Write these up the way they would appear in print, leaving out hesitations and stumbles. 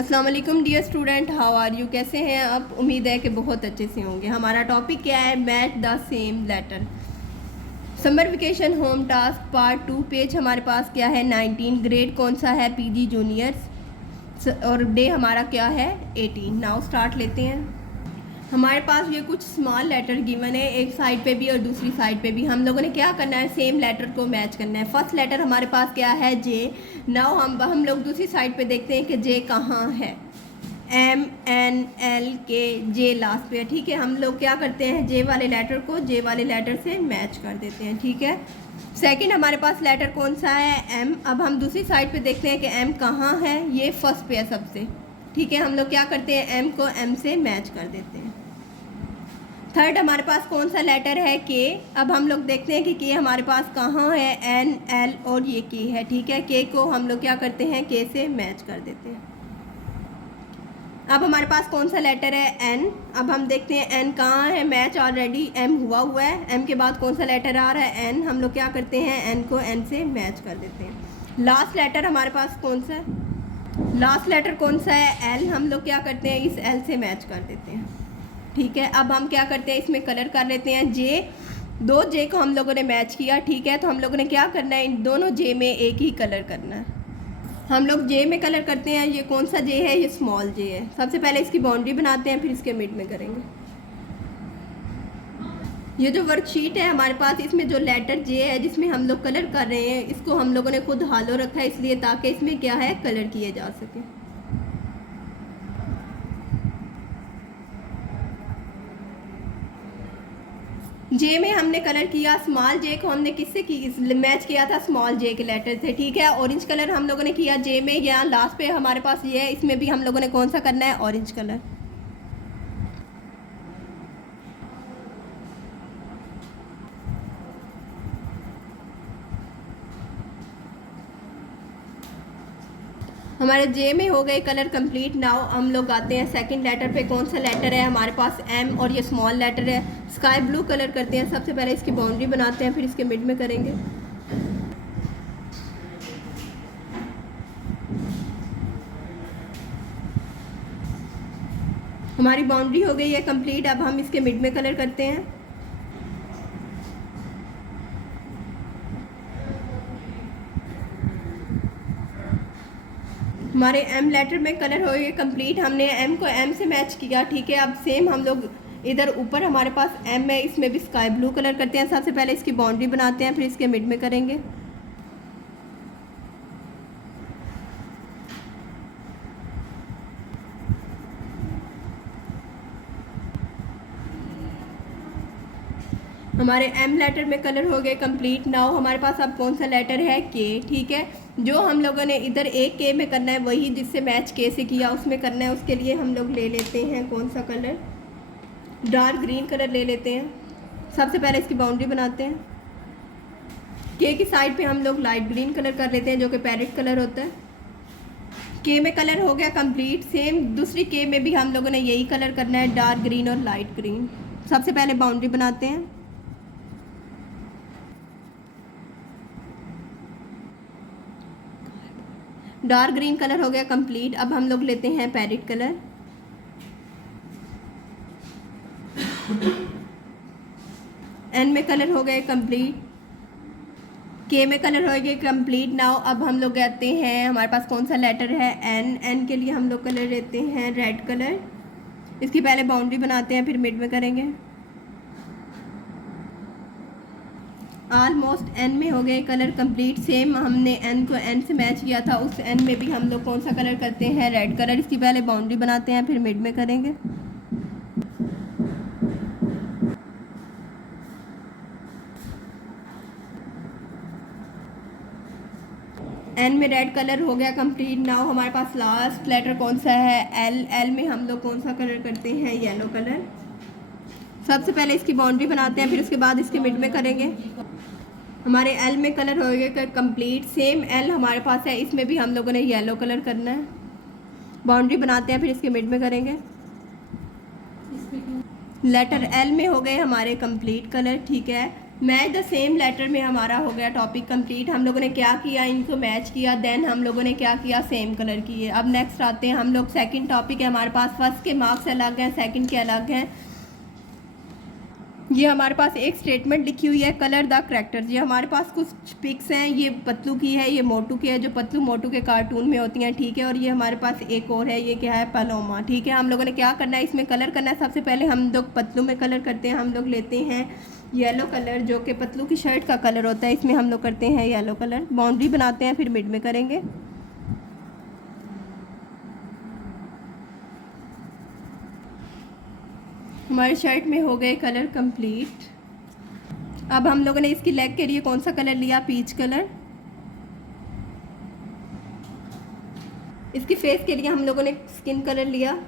अस्सलाम वालेकुम dear student, how are you? कैसे हैं आप? उम्मीद है कि बहुत अच्छे से होंगे। हमारा टॉपिक क्या है? Match the same letter. Summer vacation home task part 2। Page हमारे पास क्या है? 19। ग्रेड कौन सा है? PG juniors. और डे हमारा क्या है? 18। नाउ स्टार्ट लेते हैं। हमारे पास ये कुछ स्मॉल लेटर गिवन है, एक साइड पे भी और दूसरी साइड पे भी। हम लोगों ने क्या करना है? सेम लेटर को मैच करना है। फर्स्ट लेटर हमारे पास क्या है? जे। नाउ हम लोग दूसरी साइड पे देखते हैं कि जे कहाँ है। एम एन एल के जे लास्ट पे है। ठीक है, हम लोग क्या करते हैं? जे वाले लेटर को जे वाले लेटर से मैच कर देते हैं। ठीक है, सेकंड हमारे पास लेटर कौन सा है? एम। अब हम दूसरी साइड पे देखते हैं कि एम कहाँ है। ये फर्स्ट पे है सबसे। ठीक है, हम लोग क्या करते हैं? एम को एम से मैच कर देते हैं। थर्ड हमारे पास कौन सा लेटर है? के। अब हम लोग देखते हैं कि के हमारे पास कहाँ है। एन एल और ये के है। ठीक है, के को हम लोग क्या करते हैं? के से मैच कर देते हैं। अब हमारे पास कौन सा लेटर है? एन। अब हम देखते हैं एन कहाँ है। मैच ऑलरेडी एम हुआ है। एम के बाद कौन सा लेटर आ रहा है? एन। हम लोग क्या करते हैं? एन को एन से मैच कर देते हैं। लास्ट लेटर हमारे पास कौन सा है? लास्ट लेटर कौन सा है? एल। हम लोग क्या करते हैं? इस एल से मैच कर देते हैं। ठीक है, अब हम क्या करते हैं? इसमें कलर कर लेते हैं। जे, दो जे को हम लोगों ने मैच किया। ठीक है, तो हम लोगों ने क्या करना है? इन दोनों जे में एक ही कलर करना है। हम लोग जे में कलर करते हैं। ये कौन सा जे है? ये स्मॉल जे है। सबसे पहले इसकी बाउंड्री बनाते हैं, फिर इसके मिड में करेंगे। ये जो वर्कशीट है हमारे पास, इसमें जो लेटर जे है जिसमें हम लोग कलर कर रहे हैं, इसको हम लोगों ने खुद हालो रखा है, इसलिए ताकि इसमें क्या है? कलर किए जा सके। जे में हमने कलर किया। स्मॉल जे को हमने किससे की मैच किया था? स्मॉल जे के लेटर से। ठीक है, ऑरेंज कलर हम लोगों ने किया जे में। यहाँ लास्ट पे हमारे पास ये है, इसमें भी हम लोगों ने कौन सा करना है? Orange colour. हमारे जे में हो गए कलर कंप्लीट। नाउ हम लोग आते हैं सेकंड लेटर पे। कौन सा लेटर है हमारे पास? एम, और ये स्मॉल लेटर है। स्काई ब्लू कलर करते हैं। सबसे पहले इसकी बाउंड्री बनाते हैं, फिर इसके मिड में करेंगे। हमारी बाउंड्री हो गई है कंप्लीट। अब हम इसके मिड में कलर करते हैं। हमारे एम लेटर में कलर हो गए कंप्लीट। हमने एम को एम से मैच किया। ठीक है, अब सेम हम लोग इधर ऊपर हमारे पास एम है, इसमें भी स्काई ब्लू कलर करते हैं। सबसे पहले इसकी बाउंड्री बनाते हैं, फिर इसके मिड में करेंगे। हमारे एम लेटर में कलर हो गए कंप्लीट। नाउ हमारे पास अब कौन सा लेटर है? के। ठीक है, जो हम लोगों ने इधर एक के में करना है, वही जिससे मैच के से किया उसमें करना है। उसके लिए हम लोग ले लेते हैं कौन सा कलर? डार्क ग्रीन कलर ले लेते हैं। सबसे पहले इसकी बाउंड्री बनाते हैं। के की साइड पे हम लोग लाइट ग्रीन कलर कर लेते हैं, जो कि पैरेट कलर होता है। के में कलर हो गया कंप्लीट। सेम दूसरी के में भी हम लोगों ने यही कलर करना है, डार्क ग्रीन और लाइट ग्रीन। सबसे पहले बाउंड्री बनाते हैं। डार्क ग्रीन कलर हो गया कंप्लीट। अब हम लोग लेते हैं पैरेट कलर। एन में कलर हो गए कंप्लीट। के में कलर हो गए कंप्लीट। नाउ अब हम लोग कहते हैं हमारे पास कौन सा लेटर है? एन। एन के लिए हम लोग कलर लेते हैं रेड कलर। इसकी पहले बाउंड्री बनाते हैं, फिर मिड में करेंगे। ऑलमोस्ट एन में हो गए कलर कंप्लीट। सेम हमने एन को एन से मैच किया था, उस एन में भी हम लोग कौन सा कलर करते हैं? Red colour. इसकी पहले बाउंड्री बनाते हैं, फिर मिड में करेंगे। एन में रेड कलर हो गया कंप्लीट। नाउ हमारे पास लास्ट लेटर कौन सा है? एल। एल में हम लोग कौन सा कलर करते हैं? Yellow colour. सबसे पहले इसकी बाउंड्री बनाते हैं, फिर उसके बाद इसके मिड में करेंगे। हमारे एल में कलर हो गया कंप्लीट। सेम एल हमारे पास है, इसमें भी हम लोगों ने येलो कलर करना है। बाउंड्री बनाते हैं, फिर इसके मिड में करेंगे। लेटर एल में हो गए हमारे कंप्लीट कलर। ठीक है, मैच द सेम लेटर में हमारा हो गया टॉपिक कंप्लीट। हम लोगों ने क्या किया, इनको मैच किया, देन हम लोगों ने क्या किया, सेम कलर किए। अब नेक्स्ट आते हैं हम लोग, सेकंड टॉपिक है हमारे पास। फर्स्ट के मार्क्स अलग हैं, सेकंड के अलग हैं। ये हमारे पास एक स्टेटमेंट लिखी हुई है, कलर द करैक्टर्स। ये हमारे पास कुछ पिक्स हैं, ये पतलू की है, ये मोटू की है, जो पतलू मोटू के कार्टून में होती हैं, ठीक है। और ये हमारे पास एक और है, ये क्या है, पलोमा, ठीक है। हम लोगों ने क्या करना है, इसमें कलर करना है। सबसे पहले हम लोग पतलू में कलर करते हैं। हम लोग लेते हैं येलो कलर, जो कि पतलू की शर्ट का कलर होता है, इसमें हम लोग करते हैं येलो कलर। बाउंड्री बनाते हैं, फिर मिड में करेंगे। हमारे शर्ट में हो गए कलर कंप्लीट। अब हम लोगों ने इसकी लेग के लिए कौन सा कलर लिया, पीच कलर। इसकी फेस के लिए हम लोगों ने स्किन कलर लिया।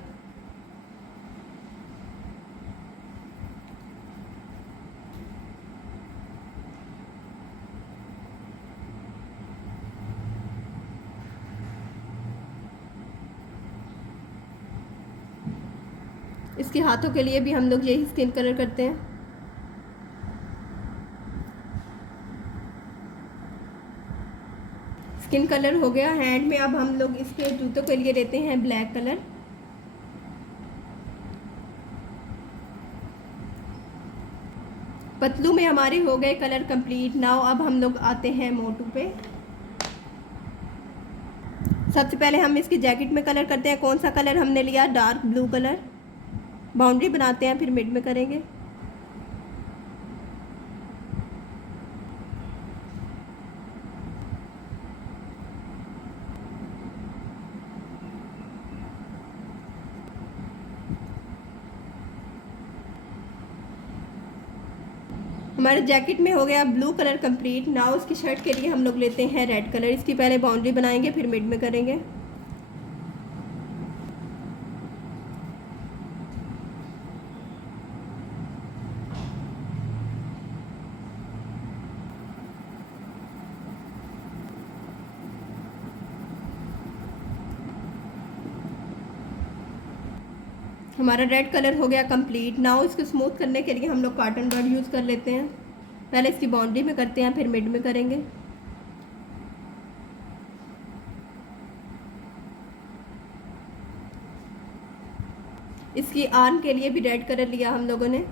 इसके हाथों के लिए भी हम लोग यही स्किन कलर करते हैं। स्किन कलर हो गया। हैंड में अब हम लोग इसके जूतों के लिए लेते हैं ब्लैक कलर। पतलू में हमारे हो गए कलर कंप्लीट। नाउ अब हम लोग आते हैं मोटू पे। सबसे पहले हम इसकी जैकेट में कलर करते हैं। कौन सा कलर हमने लिया, डार्क ब्लू कलर। बाउंड्री बनाते हैं, फिर मिड में करेंगे। हमारे जैकेट में हो गया ब्लू कलर कंप्लीट। नाउ उसकी शर्ट के लिए हम लोग लेते हैं रेड कलर। इसकी पहले बाउंड्री बनाएंगे, फिर मिड में करेंगे। हमारा रेड कलर हो गया कंप्लीट। नाउ इसको स्मूथ करने के लिए हम लोग कॉटन बड यूज़ कर लेते हैं। पहले इसकी बाउंड्री में करते हैं, फिर मिड में करेंगे। इसकी आर्म के लिए भी रेड कलर लिया हम लोगों ने।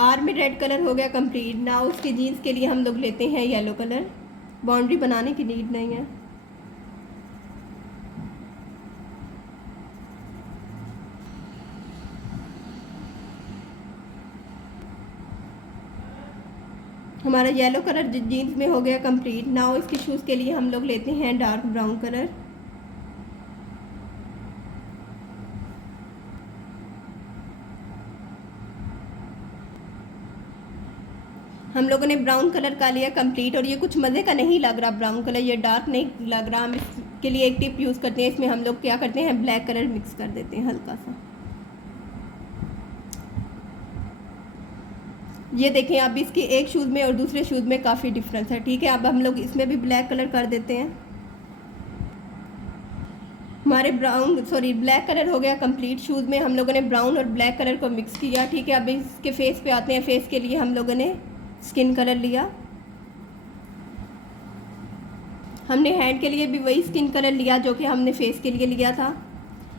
आर्म में रेड कलर हो गया कंप्लीट। नाउ उसकी जीन्स के लिए हम लोग लेते हैं येलो कलर। बाउंड्री बनाने की नीड नहीं है। हमारा येलो कलर जीन्स में हो गया कंप्लीट। नाउ इसके शूज़ के लिए हम लोग लेते हैं डार्क ब्राउन कलर। हम लोगों ने ब्राउन कलर का लिया कंप्लीट। और ये कुछ मज़े का नहीं लग रहा ब्राउन कलर, ये डार्क नहीं लग रहा। हम इसके लिए एक टिप यूज़ करते हैं। इसमें हम लोग क्या करते हैं, ब्लैक कलर मिक्स कर देते हैं हल्का सा। ये देखें, अब इसके एक शूज़ में और दूसरे शूज़ में काफ़ी डिफरेंस है, ठीक है। अब हम लोग इसमें भी ब्लैक कलर कर देते हैं। हमारे ब्लैक कलर हो गया कंप्लीट। शूज़ में हम लोगों ने ब्राउन और ब्लैक कलर को मिक्स किया, ठीक है। अब इसके फेस पे आते हैं। फेस के लिए हम लोगों ने स्किन कलर लिया। हमने हैंड के लिए भी वही स्किन कलर लिया जो कि हमने फेस के लिए लिया था।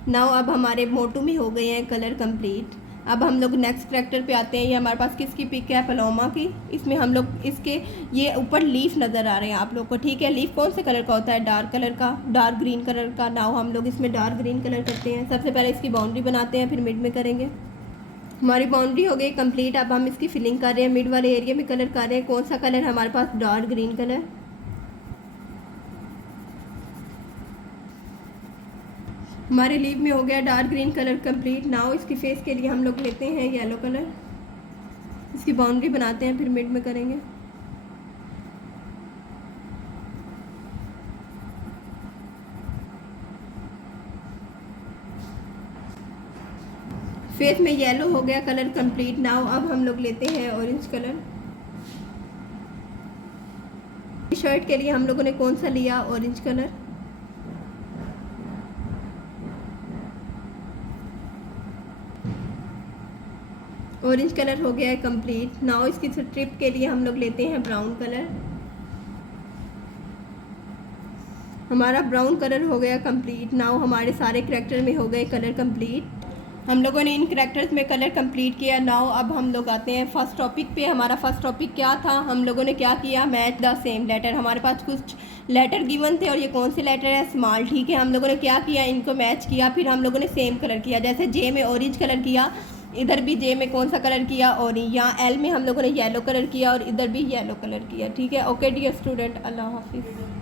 नाउ अब हमारे मोटू में हो गए हैं कलर कंप्लीट। अब हम लोग नेक्स्ट करैक्टर पे आते हैं। ये हमारे पास किसकी पिक है, पलोमा की। इसमें हम लोग इसके ये ऊपर लीफ नज़र आ रहे हैं आप लोग को, ठीक है। लीफ कौन से कलर का होता है, डार्क कलर का, डार्क ग्रीन कलर का। नाउ हम लोग इसमें डार्क ग्रीन कलर करते हैं। सबसे पहले इसकी बाउंड्री बनाते हैं, फिर मिड में करेंगे। हमारी बाउंड्री हो गई कंप्लीट। अब हम इसकी फिलिंग कर रहे हैं, मिड वाले एरिया में कलर कर रहे हैं। कौन सा कलर हमारे पास, डार्क ग्रीन कलर। हमारे लीव में हो गया dark green colour complete. Now इसकी फेस के लिए हम लोग लेते हैं येलो कलर। इसकी बाउंड्री बनाते हैं, फिर मिड में करेंगे। फेस में येलो हो गया कलर कंप्लीट। नाउ अब हम लोग लेते हैं ऑरेंज कलर। शर्ट के लिए हम लोगों ने कौन सा लिया, ऑरेंज कलर। ऑरेंज कलर हो गया है कंप्लीट। नाउ इसकी स्ट्रिप के लिए हम लोग लेते हैं ब्राउन कलर। हमारा ब्राउन कलर हो गया कंप्लीट। नाउ हमारे सारे करैक्टर में हो गए कलर कंप्लीट। हम लोगों ने इन करैक्टर्स में कलर कंप्लीट किया। नाउ अब हम लोग आते हैं फर्स्ट टॉपिक पे। हमारा फर्स्ट टॉपिक क्या था, हम लोगों ने क्या किया, मैच द सेम लेटर। हमारे पास कुछ लेटर गिवन थे और ये कौन से लेटर है, स्मॉल, ठीक है। हम लोगों ने क्या किया, इनको मैच किया, फिर हम लोगों ने सेम कलर किया। जैसे जे में ऑरेंज कलर किया, इधर भी जे में कौन सा कलर किया, और यहाँ एल में हम लोगों ने येलो कलर किया और इधर भी येलो कलर किया, ठीक है। ओके डियर स्टूडेंट, अल्लाह हाफिज़।